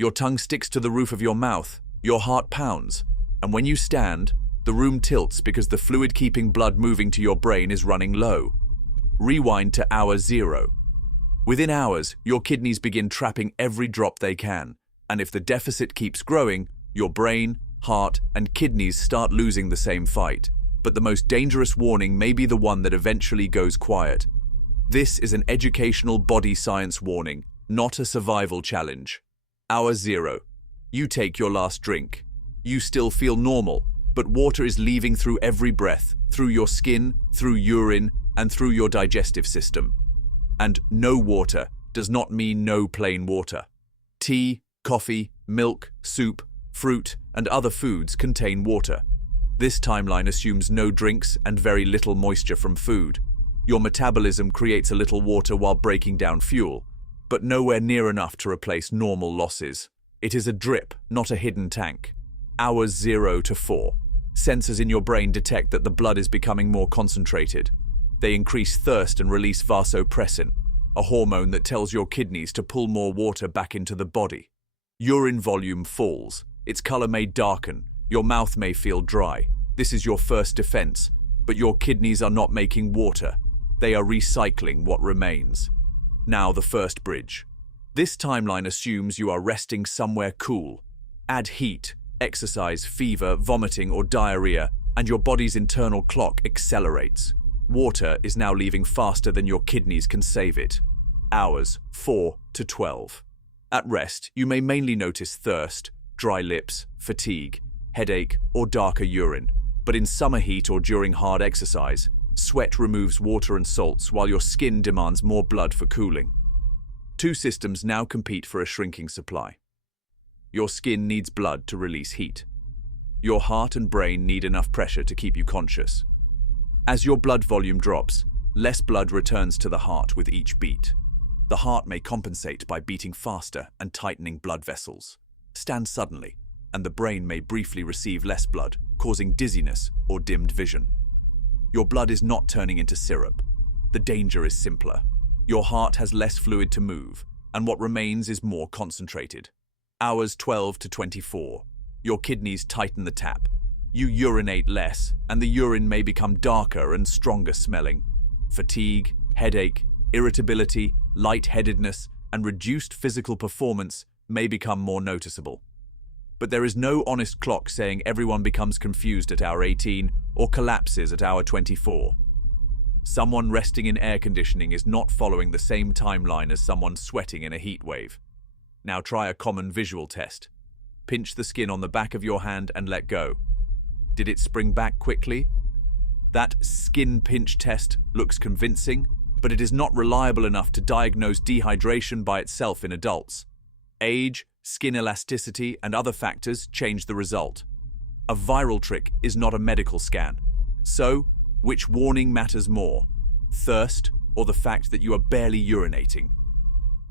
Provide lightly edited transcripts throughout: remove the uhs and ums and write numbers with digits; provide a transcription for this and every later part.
Your tongue sticks to the roof of your mouth, your heart pounds, and when you stand, the room tilts because the fluid keeping blood moving to your brain is running low. Rewind to hour 0. Within hours, your kidneys begin trapping every drop they can, and if the deficit keeps growing, your brain, heart, and kidneys start losing the same fight. But the most dangerous warning may be the one that eventually goes quiet. This is an educational body science warning, not a survival challenge. Hour 0. You take your last drink. You still feel normal, but water is leaving through every breath, through your skin, through urine, and through your digestive system. And no water does not mean no plain water. Tea, coffee, milk, soup, fruit, and other foods contain water. This timeline assumes no drinks and very little moisture from food. Your metabolism creates a little water while breaking down fuel, but nowhere near enough to replace normal losses. It is a drip, not a hidden tank. Hours 0 to 4. Sensors in your brain detect that the blood is becoming more concentrated. They increase thirst and release vasopressin, a hormone that tells your kidneys to pull more water back into the body. Urine volume falls. Its color may darken. Your mouth may feel dry. This is your first defense, but your kidneys are not making water. They are recycling what remains. Now the first bridge. This timeline assumes you are resting somewhere cool. Add heat, exercise, fever, vomiting, or diarrhea, and your body's internal clock accelerates. Water is now leaving faster than your kidneys can save it. Hours 4 to 12. At rest, you may mainly notice thirst, dry lips, fatigue, headache, or darker urine. But in summer heat or during hard exercise, sweat removes water and salts while your skin demands more blood for cooling. Two systems now compete for a shrinking supply. Your skin needs blood to release heat. Your heart and brain need enough pressure to keep you conscious. As your blood volume drops, less blood returns to the heart with each beat. The heart may compensate by beating faster and tightening blood vessels. Stand suddenly, and the brain may briefly receive less blood, causing dizziness or dimmed vision. Your blood is not turning into syrup. The danger is simpler. Your heart has less fluid to move, and what remains is more concentrated. Hours 12 to 24. Your kidneys tighten the tap. You urinate less, and the urine may become darker and stronger smelling. Fatigue, headache, irritability, lightheadedness, and reduced physical performance may become more noticeable. But there is no honest clock saying everyone becomes confused at hour 18 or collapses at hour 24. Someone resting in air conditioning is not following the same timeline as someone sweating in a heat wave. Now try a common visual test. Pinch the skin on the back of your hand and let go. Did it spring back quickly? That skin pinch test looks convincing, but it is not reliable enough to diagnose dehydration by itself in adults. Age, skin elasticity, and other factors change the result. A viral trick is not a medical scan. So, which warning matters more? Thirst or the fact that you are barely urinating?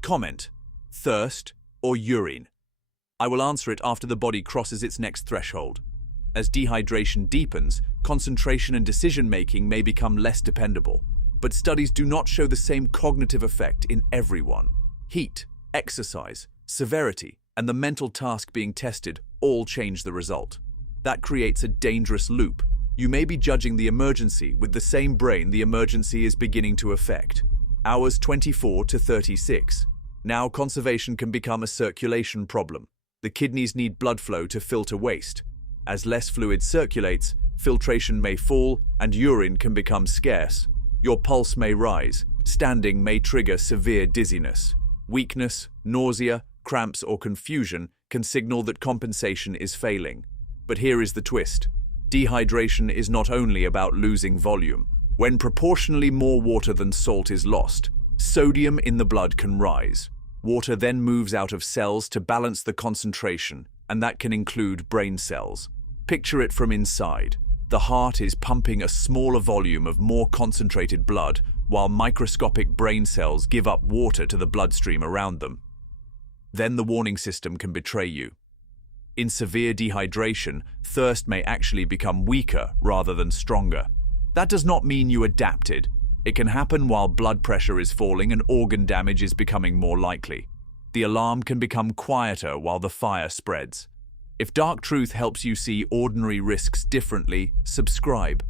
Comment: thirst or urine? I will answer it after the body crosses its next threshold. As dehydration deepens, concentration and decision-making may become less dependable. But studies do not show the same cognitive effect in everyone. Heat, exercise, severity, and the mental task being tested all change the result. That creates a dangerous loop. You may be judging the emergency with the same brain the emergency is beginning to affect. Hours 24 to 36. Now conservation can become a circulation problem. The kidneys need blood flow to filter waste. As less fluid circulates, filtration may fall and urine can become scarce. Your pulse may rise. Standing may trigger severe dizziness. Weakness, nausea, cramps, or confusion can signal that compensation is failing. But here is the twist. Dehydration is not only about losing volume. When proportionally more water than salt is lost, sodium in the blood can rise. Water then moves out of cells to balance the concentration, and that can include brain cells. Picture it from inside. The heart is pumping a smaller volume of more concentrated blood, while microscopic brain cells give up water to the bloodstream around them. Then the warning system can betray you. In severe dehydration, thirst may actually become weaker rather than stronger. That does not mean you adapted. It can happen while blood pressure is falling and organ damage is becoming more likely. The alarm can become quieter while the fire spreads. If Dark Truth helps you see ordinary risks differently, subscribe.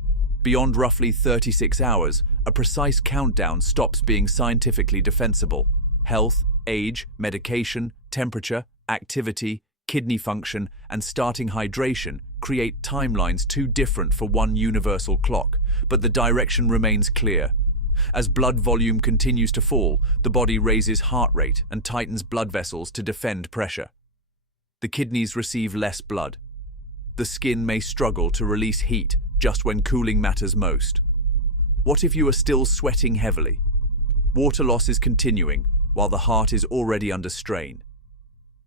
Beyond roughly 36 hours, a precise countdown stops being scientifically defensible. Health, age, medication, temperature, activity, kidney function, and starting hydration create timelines too different for one universal clock, but the direction remains clear. As blood volume continues to fall, the body raises heart rate and tightens blood vessels to defend pressure. The kidneys receive less blood. The skin may struggle to release heat just when cooling matters most. What if you are still sweating heavily? Water loss is continuing while the heart is already under strain.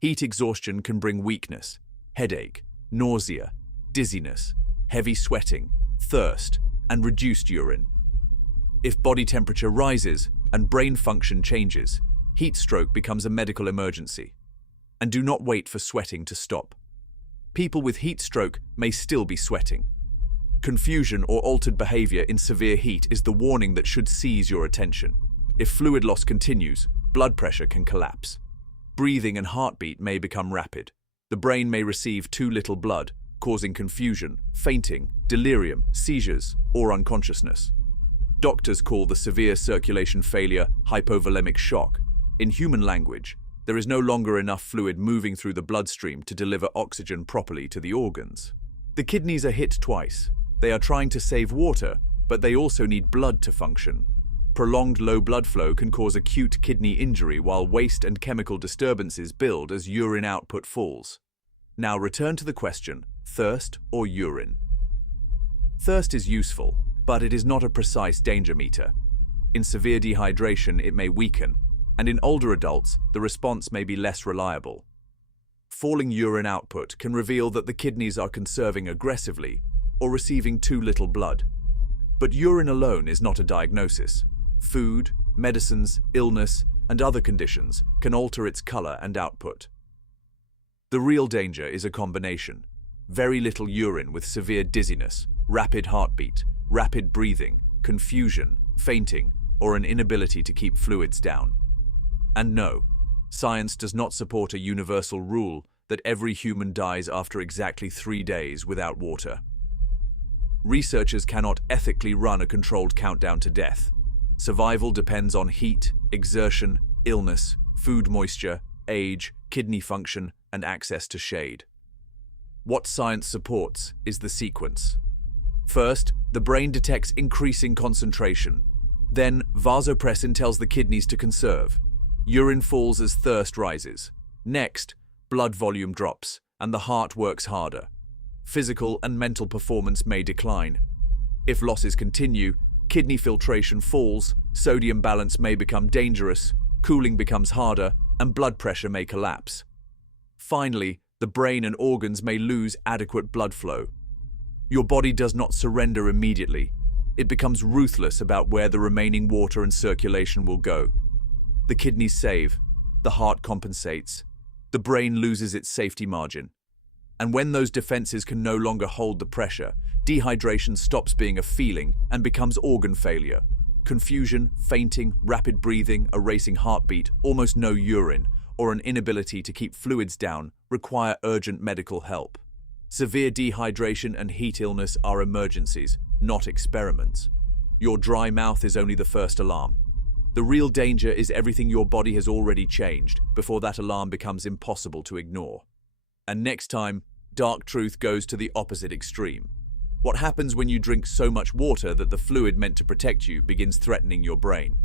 Heat exhaustion can bring weakness, headache, nausea, dizziness, heavy sweating, thirst, and reduced urine. If body temperature rises and brain function changes, heat stroke becomes a medical emergency. And do not wait for sweating to stop. People with heat stroke may still be sweating. Confusion or altered behavior in severe heat is the warning that should seize your attention. If fluid loss continues, blood pressure can collapse. Breathing and heartbeat may become rapid. The brain may receive too little blood, causing confusion, fainting, delirium, seizures, or unconsciousness. Doctors call the severe circulation failure hypovolemic shock. In human language, there is no longer enough fluid moving through the bloodstream to deliver oxygen properly to the organs. The kidneys are hit twice. They are trying to save water, but they also need blood to function. Prolonged low blood flow can cause acute kidney injury while waste and chemical disturbances build as urine output falls. Now return to the question, thirst or urine? Thirst is useful, but it is not a precise danger meter. In severe dehydration, it may weaken, and in older adults, the response may be less reliable. Falling urine output can reveal that the kidneys are conserving aggressively or receiving too little blood. But urine alone is not a diagnosis. Food, medicines, illness, and other conditions can alter its color and output. The real danger is a combination. Very little urine with severe dizziness, rapid heartbeat, rapid breathing, confusion, fainting, or an inability to keep fluids down. And no, science does not support a universal rule that every human dies after exactly 3 days without water. Researchers cannot ethically run a controlled countdown to death. Survival depends on heat, exertion, illness, food moisture, age, kidney function, and access to shade. What science supports is the sequence. First, the brain detects increasing concentration. Then, vasopressin tells the kidneys to conserve. Urine falls as thirst rises. Next, blood volume drops, and the heart works harder. Physical and mental performance may decline. If losses continue, kidney filtration falls, sodium balance may become dangerous, cooling becomes harder, and blood pressure may collapse. Finally, the brain and organs may lose adequate blood flow. Your body does not surrender immediately. It becomes ruthless about where the remaining water and circulation will go. The kidneys save, the heart compensates, the brain loses its safety margin. And when those defenses can no longer hold the pressure, dehydration stops being a feeling and becomes organ failure. Confusion, fainting, rapid breathing, a racing heartbeat, almost no urine, or an inability to keep fluids down require urgent medical help. Severe dehydration and heat illness are emergencies, not experiments. Your dry mouth is only the first alarm. The real danger is everything your body has already changed before that alarm becomes impossible to ignore. And next time, Dark Truth goes to the opposite extreme. What happens when you drink so much water that the fluid meant to protect you begins threatening your brain?